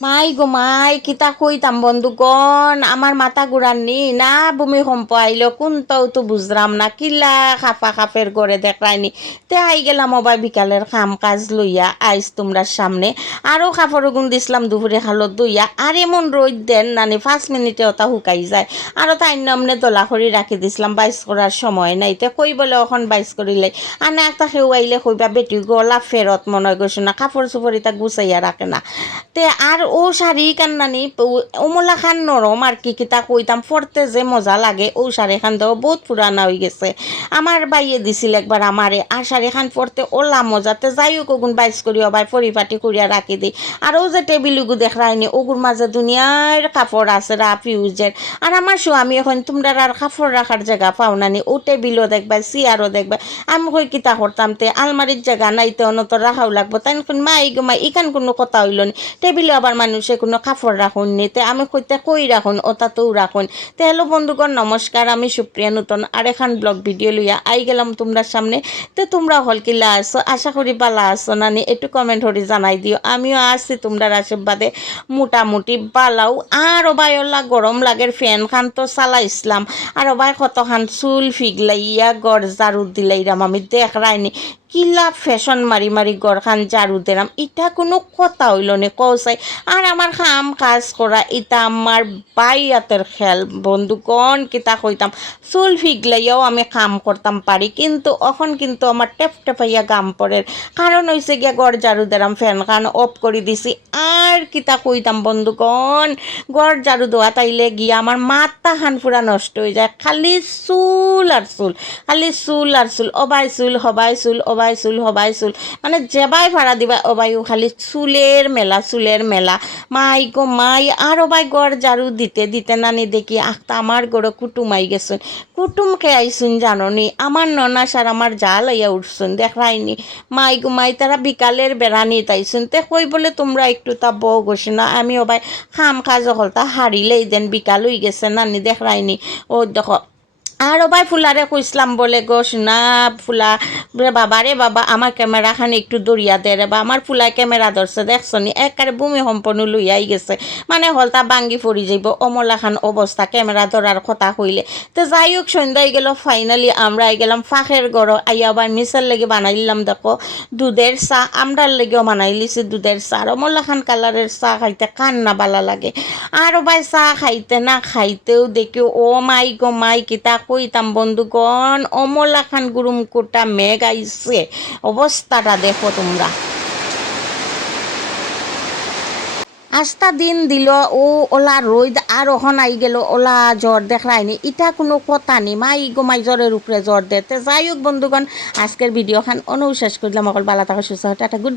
মাই গো মাই কিতা কইতাম বন্ধুগণ আমার মাথা ঘুরাননি না ভূমিকম্প আইলো কোনটাও তো বুঝলাম না কিলা খাফা খাফের করে দেখায়নি তে আই গেলাম ওবাই বিকালের কাম কাজ লইয়া আইস তোমরা সামনে আরও কাপড় গুণ দিছিলাম দুপুরে খালত দইয়া আর এমন রোদ দেন নানি 5 মিনিটে ওটা শুকাই যায় আরও তাই নমনে দোলা করে রাখি দিছিলাম বাইস করার সময় নাই তে কই বলে এখন বাইস করিলে আর না একটা সেও আইলে কইবা বেটি গলা ফেরত মনে হয় গেছো না কাপড় চোপড় এটা গুছাইয়া রাখে না তে আর ও শাড়ি কান্নানি ওমলা খান নরম আর কি কিতা কইতাম পরতে যে মজা লাগে ও শাড়ি খান দেওয়া বহুত পুরানা হয়ে গেছে আমার বাইয়ে দিছিল একবার আমারে আর শাড়ি খান পরতে ওলা মজাতে যাইও কগুন বাইস করি অবাই পরিপাটি করিয়া রাখি দিই আর ও যে টেবিলুগু দেখায়নি ওগুর মাঝে দুনিয়ার কাপড় আছে রাফ ইউজের আর আমার স্বামী এখন তোমরা আর কাপড় রাখার জায়গা পাও নানি ও টেবিলও দেখবা চেয়ারও দেখবা আমি কই কিতা করতাম তে আলমারির জায়গা নাইতে অনত রাখাও লাগবো তাই মাই গো মাই ইখান কোনো কথা হইল নি টেবিলে আবার মানুষে কোনো কাপড় রাখুন নি তে আমি কইতে কই রাখুন ওটাতেও রাখুন তে হ্যালো বন্ধুগণ নমস্কার আমি সুপ্রিয়া নূতন আর এখন ব্লগ ভিডিও লইয়া আই গেলাম তোমরা সামনে তে তোমরা হল কিলা আসো আশা করি বালা আসো নানি একটু কমেন্ট করে জানাই দিও আমিও আসছি তোমরা আশীর্বাদে মোটামুটি বালাও আর ওবায়লা গরম লাগের ফ্যান খান তো চালাইছিলাম আর ওবাই কতখান চুল ফিগলাইয়া গড় জারু দিলাইরাম আমি দেখ রাইনি কিলা ফ্যাশন মারি মারি গড়খান জারু দিলাম এটা কোনো কথা হইল নে কৌসাই আর আমার কাম কাজ করা এটা আমার বাইয়াতের খেল বন্ধুগণ কিতা কইতাম চুল ফিগলাইয়াও আমি কাম করতাম পারি কিন্তু এখন কিন্তু আমার টেপ টেপাইয়া গাম পড়ের কারণ হয়েছে গিয়া গড় জারু দিলাম ফ্যান খান অফ করে দিছি আর কিতা কইতাম বন্ধুগণ গড় জারু দেওয়া তাইলে গিয়া আমার মাথা খান পুরা নষ্ট হয়ে যায় খালি চুল আর চুল খালি চুল আর চুল অবাই চুল হবাই চুল অবাই চুল হবাই চুল মানে যেবাই ভাড়া দিবা অবাইও খালি চুলের মেলা মাই গো মাই আর অবাই গড় জারু দিতে দিতে নানি দেখি আখতা আমার গড় কুটুমাই গেছুন কুটুমকে আইসুন জাননি আমার ননাস আর আমার যা লইয়া উঠছুন দেখাইনি মাই গো মাই তারা বিকালের বেড়ানি তাইছুন তে কই বলে তোমরা একটু তা বউ গোসি না আমি অবাই খাম কাজ হলতা হারিলেই দেন বিকাল হয়ে গেছে নানি দেখাইনি ও দেখো আর ওবাই ফুলারে কইসলাম বলে গো না ফুলা বাবা রে বাবা আমার ক্যামেরাখান একটু দরিয়া দে রে বা আমার ফুলায় ক্যামেরা ধরছে দেখছনি একেবারে ভূমিকম্পন লইয়াই গেছে মানে হলতা বাঙ্গি পড়ি যাইব অমলাখান অবস্থা ক্যামেরা ধরার কথা কইলে তো যাই হোক সন্ধ্যায় গেল ফাইনালি আমরা গেলাম ফাঁকের গড় আইয়া আবার মিশার লেগে বানাইলাম দেখো দুধের চা আমরার লেগেও বানাই লিছি দুধের চা আর অমলাখান কালারের চা খাইতে কান্না বালা লাগে আর ওবাই চা খাইতে না খাইতেও দেখি ও মাই গো মাই কিতা কইতাম বন্ধুগণ অমলা খান গুরুম কোটা মেঘ আইছে অবস্থাটা দেখো তোমরা আস্তা দিন দিল ও ওলা রোদ আর ওখান আই গেল ওলা জ্বর দেখায়নি এটা কোনো কথা নেই মাই গো মাই জ্বরের উপরে জ্বর দেতে যাই হোক বন্ধুগণ আজকের ভিডিও খান অনুশেষ করলাম অকল বালা থাকা সুস্থ টাটা গুড বাই।